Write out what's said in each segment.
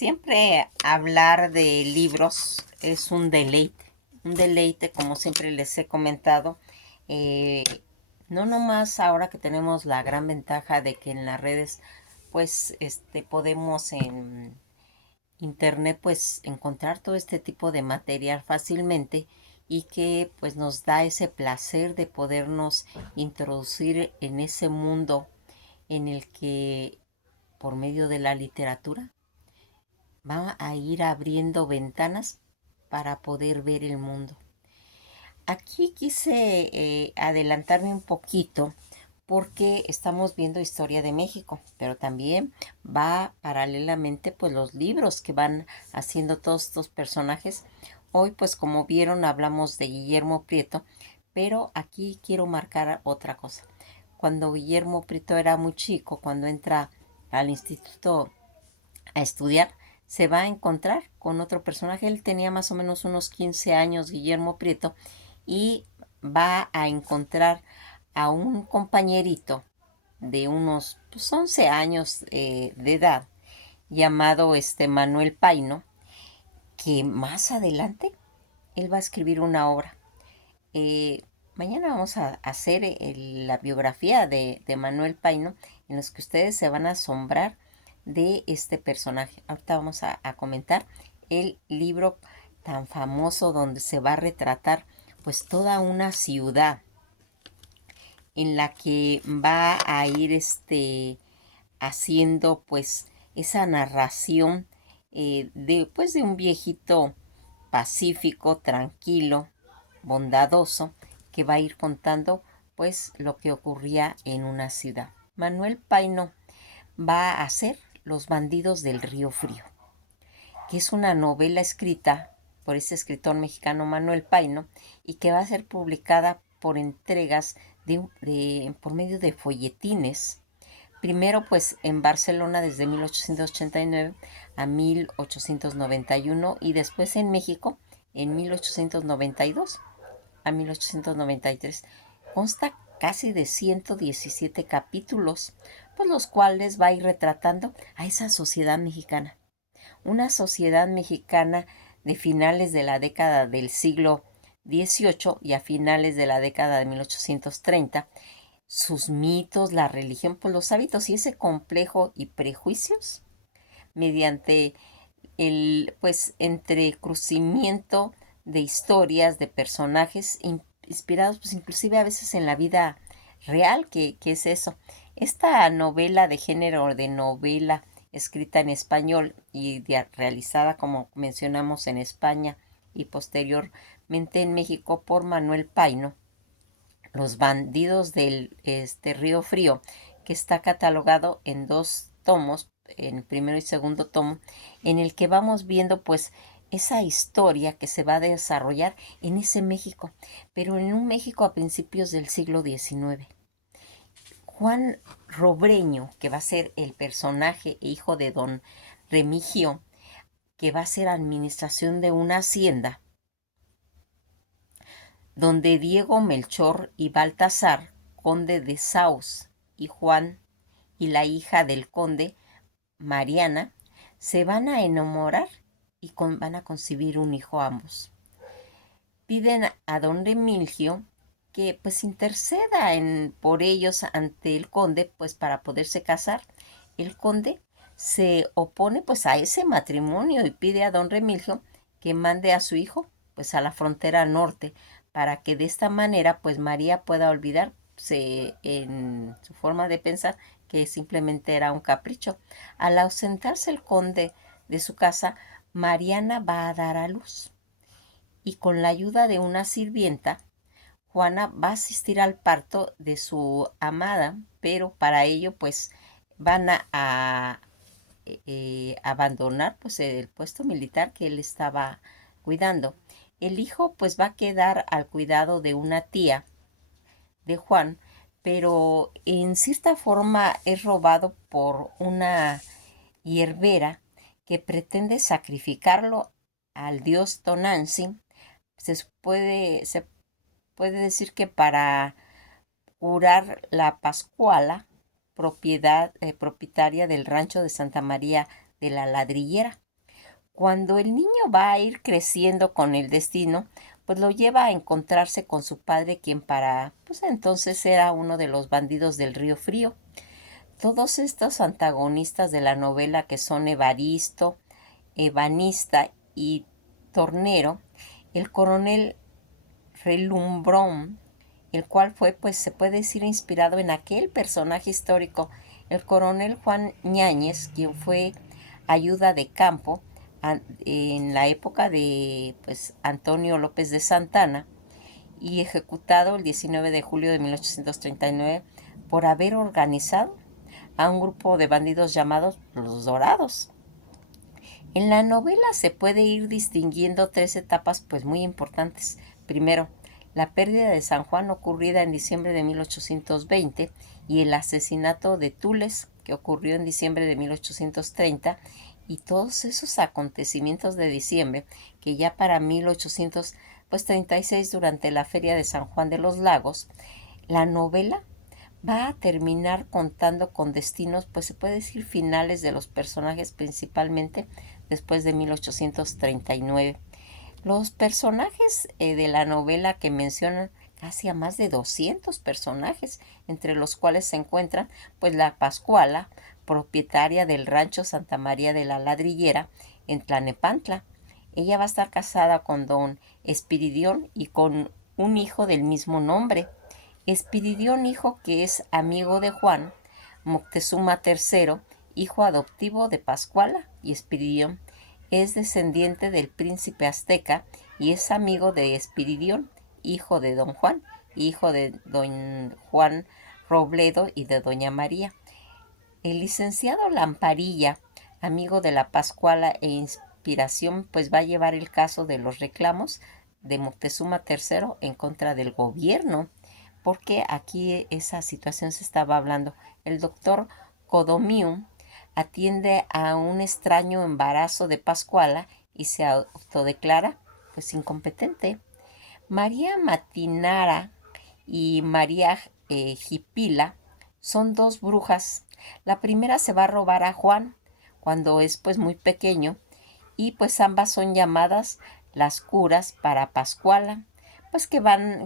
Siempre hablar de libros es un deleite como siempre les he comentado. Eh, no nomás ahora que tenemos la gran ventaja de que en las redes pues podemos en internet pues encontrar todo este tipo de material fácilmente y que pues nos da ese placer de podernos introducir en ese mundo en el que por medio de la literatura va a ir abriendo ventanas para poder ver el mundo. Aquí quise adelantarme un poquito porque estamos viendo historia de México, pero también va paralelamente pues los libros que van haciendo todos estos personajes. Hoy pues como vieron hablamos de Guillermo Prieto, pero aquí quiero marcar otra cosa. Cuando Guillermo Prieto era muy chico, cuando entra al instituto a estudiar, se va a encontrar con otro personaje. Él tenía más o menos unos 15 años, Guillermo Prieto, y va a encontrar a un compañerito de unos 11 años de edad, llamado Manuel Paino, que más adelante él va a escribir una obra. Mañana vamos a hacer la biografía de Manuel Paino, en los que ustedes se van a asombrar de este personaje. Ahorita vamos a comentar el libro tan famoso donde se va a retratar pues toda una ciudad en la que va a ir haciendo pues esa narración de un viejito pacífico, tranquilo, bondadoso, que va a ir contando pues lo que ocurría en una ciudad. Manuel Paino va a hacer Los bandidos del Río Frío, que es una novela escrita por ese escritor mexicano Manuel Paino y que va a ser publicada por entregas por medio de folletines. Primero, pues en Barcelona desde 1889 a 1891 y después en México en 1892 a 1893. Consta casi de 117 capítulos, pues los cuales va a ir retratando a esa sociedad mexicana. Una sociedad mexicana de finales de la década del siglo XVIII y a finales de la década de 1830, sus mitos, la religión, pues los hábitos y ese complejo y prejuicios mediante el pues entrecruzimiento de historias, de personajes inspirados pues inclusive a veces en la vida real, que es eso. Esta novela de género, de novela escrita en español y realizada, como mencionamos, en España y posteriormente en México por Manuel Paino, Los bandidos del Río Frío, que está catalogado en dos tomos, en primero y segundo tomo, en el que vamos viendo pues esa historia que se va a desarrollar en ese México, pero en un México a principios del siglo XIX. Juan Robreño, que va a ser el personaje e hijo de don Remigio, que va a ser administración de una hacienda, donde Diego Melchor y Baltasar, conde de Saus, y Juan y la hija del conde, Mariana, se van a enamorar y van a concebir un hijo ambos. Piden a don Remigio que pues interceda por ellos ante el conde pues para poderse casar. El conde se opone pues a ese matrimonio y pide a don Remigio que mande a su hijo pues a la frontera norte para que de esta manera pues María pueda olvidarse en su forma de pensar que simplemente era un capricho. Al ausentarse el conde de su casa, Mariana va a dar a luz y con la ayuda de una sirvienta, Juana va a asistir al parto de su amada, pero para ello pues van a abandonar pues el puesto militar que él estaba cuidando. El hijo pues va a quedar al cuidado de una tía de Juan, pero en cierta forma es robado por una hierbera que pretende sacrificarlo al dios Tonantzin. Se puede decir que para curar la Pascuala, propietaria del rancho de Santa María de la Ladrillera. Cuando el niño va a ir creciendo con el destino, pues lo lleva a encontrarse con su padre, quien para pues entonces era uno de los bandidos del Río Frío. Todos estos antagonistas de la novela, que son Evaristo, Ebanista y Tornero, el coronel Relumbrón, el cual fue, pues se puede decir, inspirado en aquel personaje histórico, el coronel Juan Ñáñez, quien fue ayuda de campo en la época de pues, Antonio López de Santana, y ejecutado el 19 de julio de 1839 por haber organizado a un grupo de bandidos llamados Los Dorados. En la novela se puede ir distinguiendo tres etapas pues muy importantes. Primero, la pérdida de San Juan ocurrida en diciembre de 1820 y el asesinato de Tules, que ocurrió en diciembre de 1830, y todos esos acontecimientos de diciembre que ya para 1836, durante la feria de San Juan de los Lagos, la novela va a terminar contando con destinos, pues se puede decir, finales de los personajes, principalmente después de 1839. Los personajes de la novela, que mencionan casi a más de 200 personajes, entre los cuales se encuentran pues la Pascuala, propietaria del rancho Santa María de la Ladrillera en Tlanepantla. Ella va a estar casada con don Espiridión y con un hijo del mismo nombre. Espiridión, hijo que es amigo de Juan, Moctezuma III, hijo adoptivo de Pascuala, y Espiridión es descendiente del príncipe azteca y es amigo de Espiridión, hijo de don Juan, hijo de don Juan Robledo y de doña María. El licenciado Lamparilla, amigo de la Pascuala e inspiración, pues va a llevar el caso de los reclamos de Moctezuma III en contra del gobierno, porque aquí esa situación se estaba hablando. El doctor Codomium atiende a un extraño embarazo de Pascuala y se autodeclara pues incompetente. María Matinara y María Jipila son dos brujas. La primera se va a robar a Juan cuando es pues muy pequeño, y pues ambas son llamadas las curas para Pascuala, pues que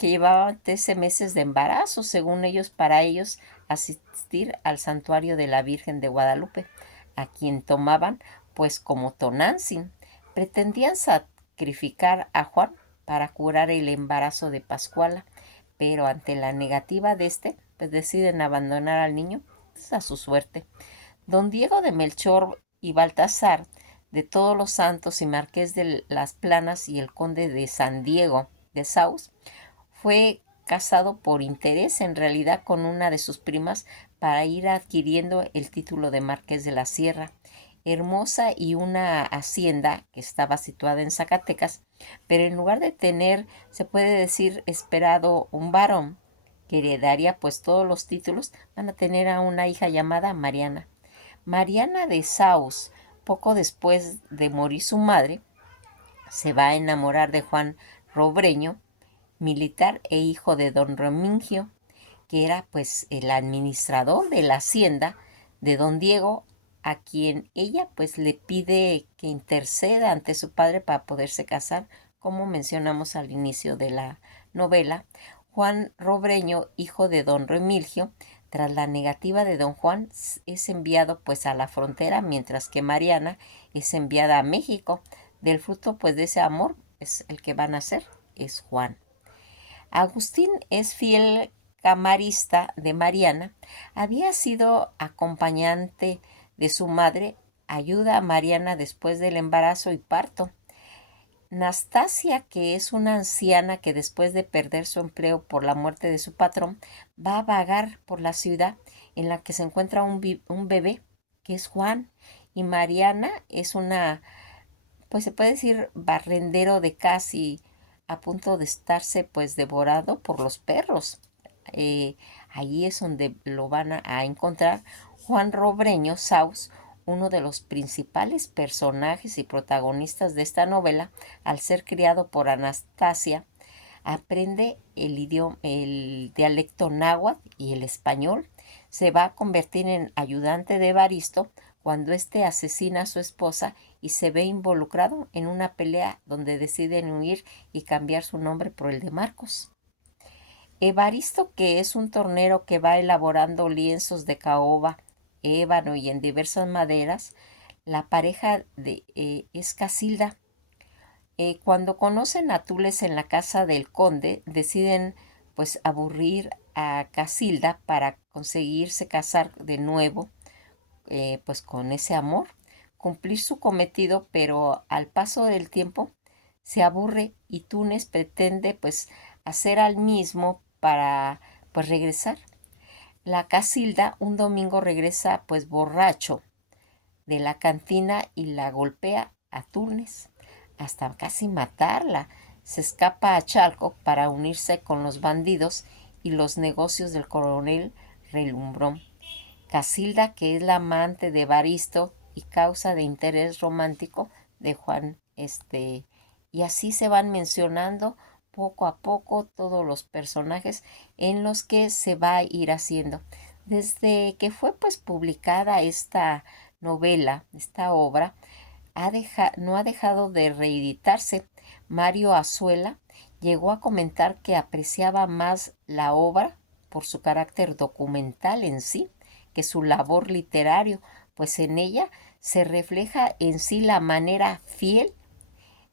llevaban 13 meses de embarazo, según ellos, para ellos asistir al santuario de la Virgen de Guadalupe, a quien tomaban pues como Tonantzin. Pretendían sacrificar a Juan para curar el embarazo de Pascuala, pero ante la negativa de este, pues deciden abandonar al niño pues, a su suerte. Don Diego de Melchor y Baltasar, de Todos los Santos y Marqués de las Planas, y el conde de San Diego de Saus, fue casado por interés en realidad con una de sus primas para ir adquiriendo el título de Marqués de la Sierra, hermosa y una hacienda que estaba situada en Zacatecas, pero en lugar de tener, se puede decir, esperado un varón que heredaría pues todos los títulos, van a tener a una hija llamada Mariana. Mariana de Saus, poco después de morir su madre, se va a enamorar de Juan Robreño, militar e hijo de don Remigio, que era pues el administrador de la hacienda de don Diego, a quien ella pues le pide que interceda ante su padre para poderse casar, como mencionamos al inicio de la novela. Juan Robreño, hijo de don Remigio, tras la negativa de don Juan, es enviado pues a la frontera, mientras que Mariana es enviada a México. Del fruto pues de ese amor es el que van a nacer, es Juan. Agustín es fiel camarista de Mariana, había sido acompañante de su madre, ayuda a Mariana después del embarazo y parto. Nastasia, que es una anciana que después de perder su empleo por la muerte de su patrón, va a vagar por la ciudad, en la que se encuentra un bebé, que es Juan, y Mariana es una, pues se puede decir, barrendero de casi a punto de estarse pues devorado por los perros. Allí es donde lo van a encontrar Juan Robreño Saus, uno de los principales personajes y protagonistas de esta novela. Al ser criado por Anastasia, aprende el dialecto náhuatl y el español. Se va a convertir en ayudante de Evaristo cuando éste asesina a su esposa y se ve involucrado en una pelea donde deciden huir y cambiar su nombre por el de Marcos. Evaristo, que es un tornero que va elaborando lienzos de caoba, ébano y en diversas maderas, la pareja es Casilda. Cuando conocen a Tules en la casa del conde, deciden pues aburrir a Casilda para conseguirse casar de nuevo pues con ese amor, cumplir su cometido, pero al paso del tiempo se aburre y Túnez pretende pues hacer al mismo para pues regresar. La Casilda un domingo regresa pues borracho de la cantina y la golpea a Túnez hasta casi matarla. Se escapa a Chalco para unirse con los bandidos y los negocios del coronel Relumbrón. Casilda, que es la amante de Evaristo y causa de interés romántico de Juan, y así se van mencionando poco a poco todos los personajes en los que se va a ir haciendo. Desde que fue pues publicada esta novela, esta obra, no ha dejado de reeditarse. Mario Azuela llegó a comentar que apreciaba más la obra por su carácter documental en sí que su labor literario, pues en ella se refleja en sí la manera fiel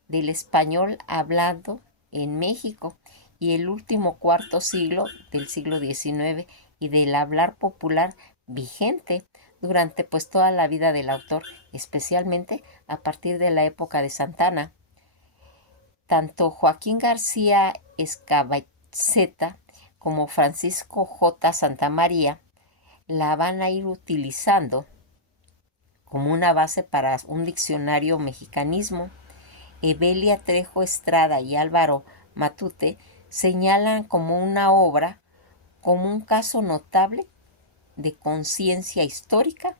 del español hablado en México y el último cuarto siglo del siglo XIX y del hablar popular vigente durante pues toda la vida del autor, especialmente a partir de la época de Santana. Tanto Joaquín García Escabacheta como Francisco J. Santamaría la van a ir utilizando como una base para un diccionario mexicanismo. Evelia Trejo Estrada y Álvaro Matute señalan como una obra, como un caso notable de conciencia histórica.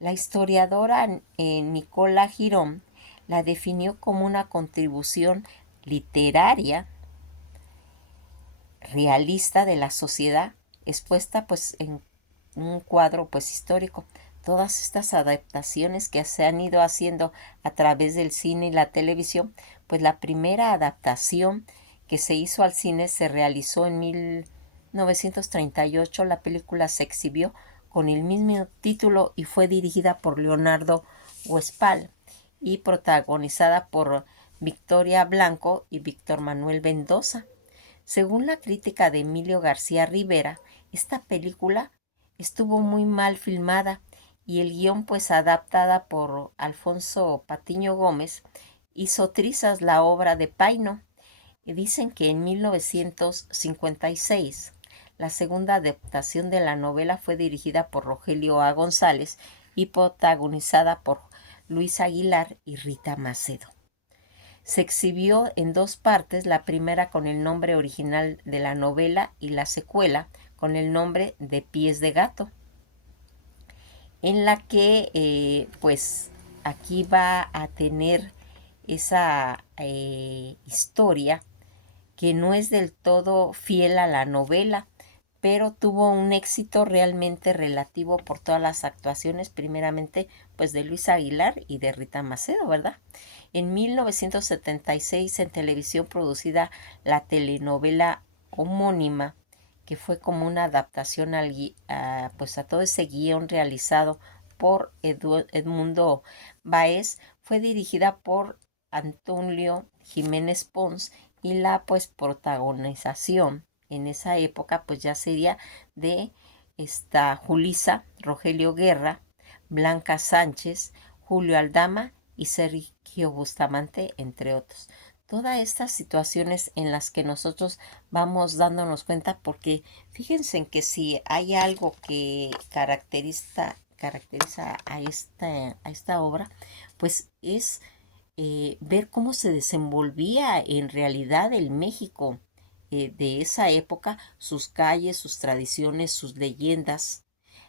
La historiadora Nicola Girón la definió como una contribución literaria realista de la sociedad expuesta pues en un cuadro pues histórico. Todas estas adaptaciones que se han ido haciendo a través del cine y la televisión, pues la primera adaptación que se hizo al cine se realizó en 1938. La película se exhibió con el mismo título y fue dirigida por Leonardo Westphal y protagonizada por Victoria Blanco y Víctor Manuel Mendoza. Según la crítica de Emilio García Rivera, esta película estuvo muy mal filmada y el guión pues adaptada por Alfonso Patiño Gómez hizo trizas la obra de Paino. Y dicen que en 1956 la segunda adaptación de la novela fue dirigida por Rogelio A. González y protagonizada por Luis Aguilar y Rita Macedo. Se exhibió en dos partes, la primera con el nombre original de la novela y la secuela con el nombre de Pies de Gato, en la que pues aquí va a tener esa historia que no es del todo fiel a la novela, pero tuvo un éxito realmente relativo por todas las actuaciones, primeramente pues de Luis Aguilar y de Rita Macedo, ¿verdad? En 1976 en televisión producida la telenovela homónima, que fue como una adaptación pues a todo ese guión realizado por Edmundo Báez, fue dirigida por Antonio Jiménez Pons y la pues protagonización en esa época pues ya sería de esta Julisa, Rogelio Guerra, Blanca Sánchez, Julio Aldama y Sergio Bustamante, entre otros. Todas estas situaciones en las que nosotros vamos dándonos cuenta, porque fíjense en que si hay algo que caracteriza a esta obra, pues es ver cómo se desenvolvía en realidad el México de esa época, sus calles, sus tradiciones, sus leyendas,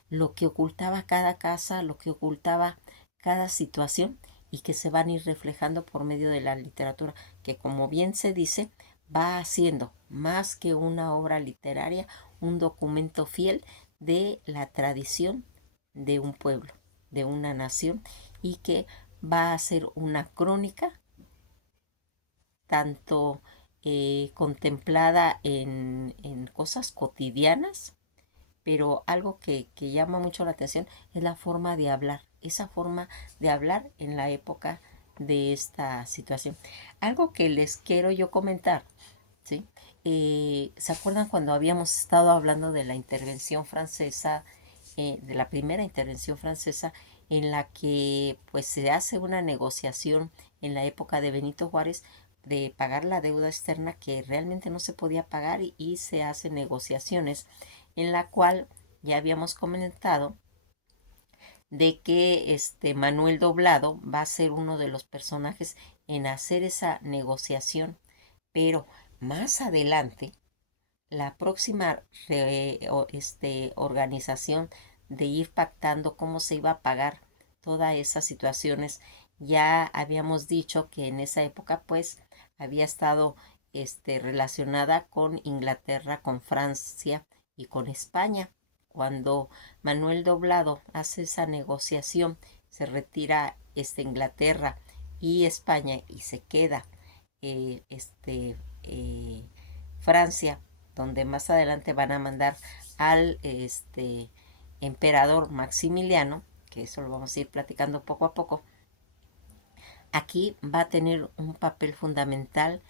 lo que ocultaba cada casa, lo que ocultaba cada situación y que se van a ir reflejando por medio de la literatura, que como bien se dice, va haciendo más que una obra literaria, un documento fiel de la tradición de un pueblo, de una nación y que va a ser una crónica tanto contemplada en cosas cotidianas, pero algo que llama mucho la atención es la forma de hablar, esa forma de hablar en la época de esta situación. Algo que les quiero yo comentar, ¿sí? ¿Se acuerdan cuando habíamos estado hablando de la intervención francesa, de la primera intervención francesa, en la que pues se hace una negociación en la época de Benito Juárez de pagar la deuda externa que realmente no se podía pagar y se hacen negociaciones en la cual ya habíamos comentado de que Manuel Doblado va a ser uno de los personajes en hacer esa negociación, pero más adelante la próxima organización de ir pactando cómo se iba a pagar todas esas situaciones, ya habíamos dicho que en esa época pues había estado relacionada con Inglaterra, con Francia y con España. Cuando Manuel Doblado hace esa negociación, se retira Inglaterra y España y se queda eh, este, eh, Francia, donde más adelante van a mandar al emperador Maximiliano, que eso lo vamos a ir platicando poco a poco. Aquí va a tener un papel fundamental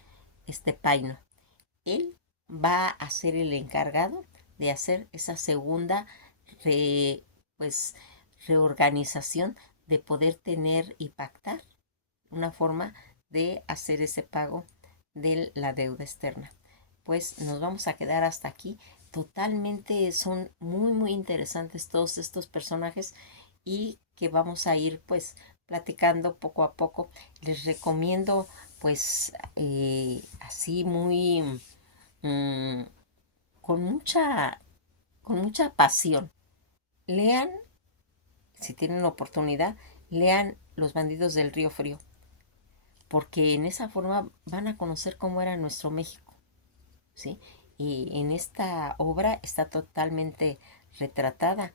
Paino. Él va a ser el encargado de hacer esa segunda re, pues, reorganización, de poder tener y pactar una forma de hacer ese pago de la deuda externa. Pues nos vamos a quedar hasta aquí. Totalmente son muy muy interesantes todos estos personajes y que vamos a ir pues platicando poco a poco. Les recomiendo pues así muy mm, con mucha pasión. Lean, si tienen la oportunidad, lean Los bandidos del Río Frío, porque en esa forma van a conocer cómo era nuestro México, ¿sí? Y en esta obra está totalmente retratada,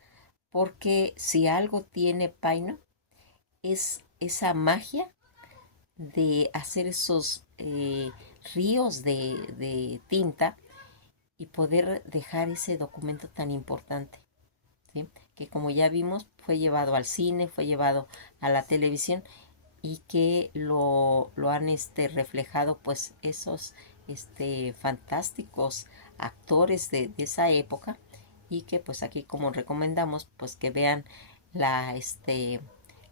porque si algo tiene Paino es esa magia de hacer esos ríos de tinta y poder dejar ese documento tan importante, ¿sí? Que como ya vimos fue llevado al cine, fue llevado a la televisión y que lo han reflejado pues esos fantásticos actores de esa época, y que pues aquí como recomendamos pues que vean la,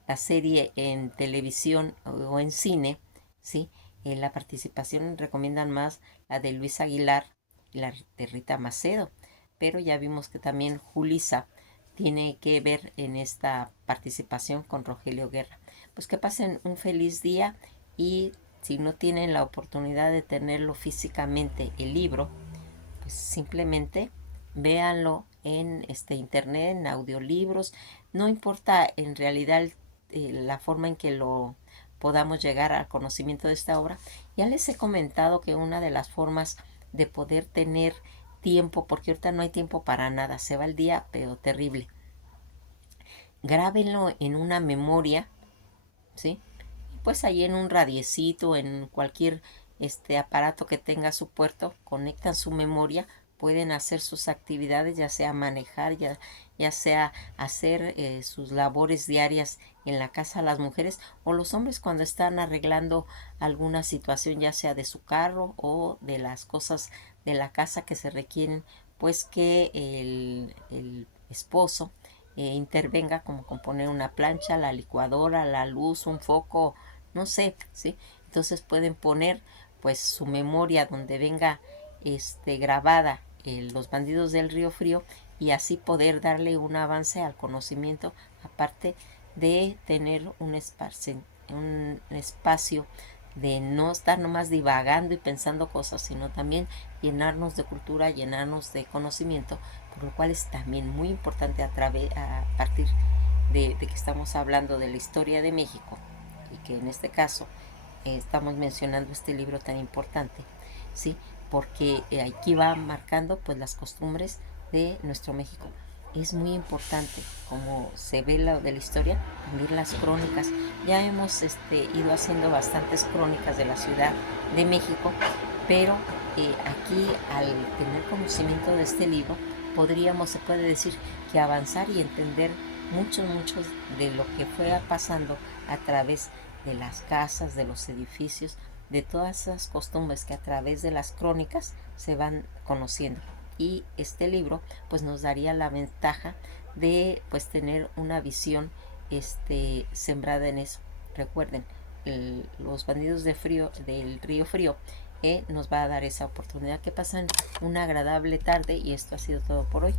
la serie en televisión o en cine, ¿sí? En la participación recomiendan más la de Luis Aguilar y la de Rita Macedo, pero ya vimos que también Julissa tiene que ver en esta participación con Rogelio Guerra. Pues que pasen un feliz día, y si no tienen la oportunidad de tenerlo físicamente el libro, pues simplemente véanlo en internet, en audiolibros. No importa en realidad la forma en que lo podamos llegar al conocimiento de esta obra. Ya les he comentado que una de las formas de poder tener tiempo, porque ahorita no hay tiempo para nada, se va el día pero terrible, grábenlo en una memoria, ¿sí? Pues ahí en un radiecito, en cualquier aparato que tenga su puerto, conectan su memoria, pueden hacer sus actividades, ya sea manejar, ya sea hacer sus labores diarias en la casa, las mujeres o los hombres cuando están arreglando alguna situación, ya sea de su carro o de las cosas de la casa que se requieren, pues que el esposo intervenga, como con poner una plancha, la licuadora, la luz, un foco, no sé, ¿sí? Entonces pueden poner pues su memoria donde venga grabada Los bandidos del Río Frío, y así poder darle un avance al conocimiento, aparte de tener un espacio de no estar nomás divagando y pensando cosas, sino también llenarnos de cultura, llenarnos de conocimiento, por lo cual es también muy importante a partir de que estamos hablando de la historia de México, y que en este caso estamos mencionando este libro tan importante, ¿sí? Porque aquí va marcando pues las costumbres de nuestro México. es muy importante, como se ve la de la historia, también las crónicas. Ya hemos ido haciendo bastantes crónicas de la Ciudad de México, pero aquí, al tener conocimiento de este libro, se puede decir que avanzar y entender muchos de lo que fue pasando a través de las casas, de los edificios, de todas esas costumbres que a través de las crónicas se van conociendo. Y este libro pues nos daría la ventaja de pues tener una visión sembrada en eso. Recuerden, los bandidos de frío del Río Frío nos va a dar esa oportunidad. Que pasen una agradable tarde y esto ha sido todo por hoy.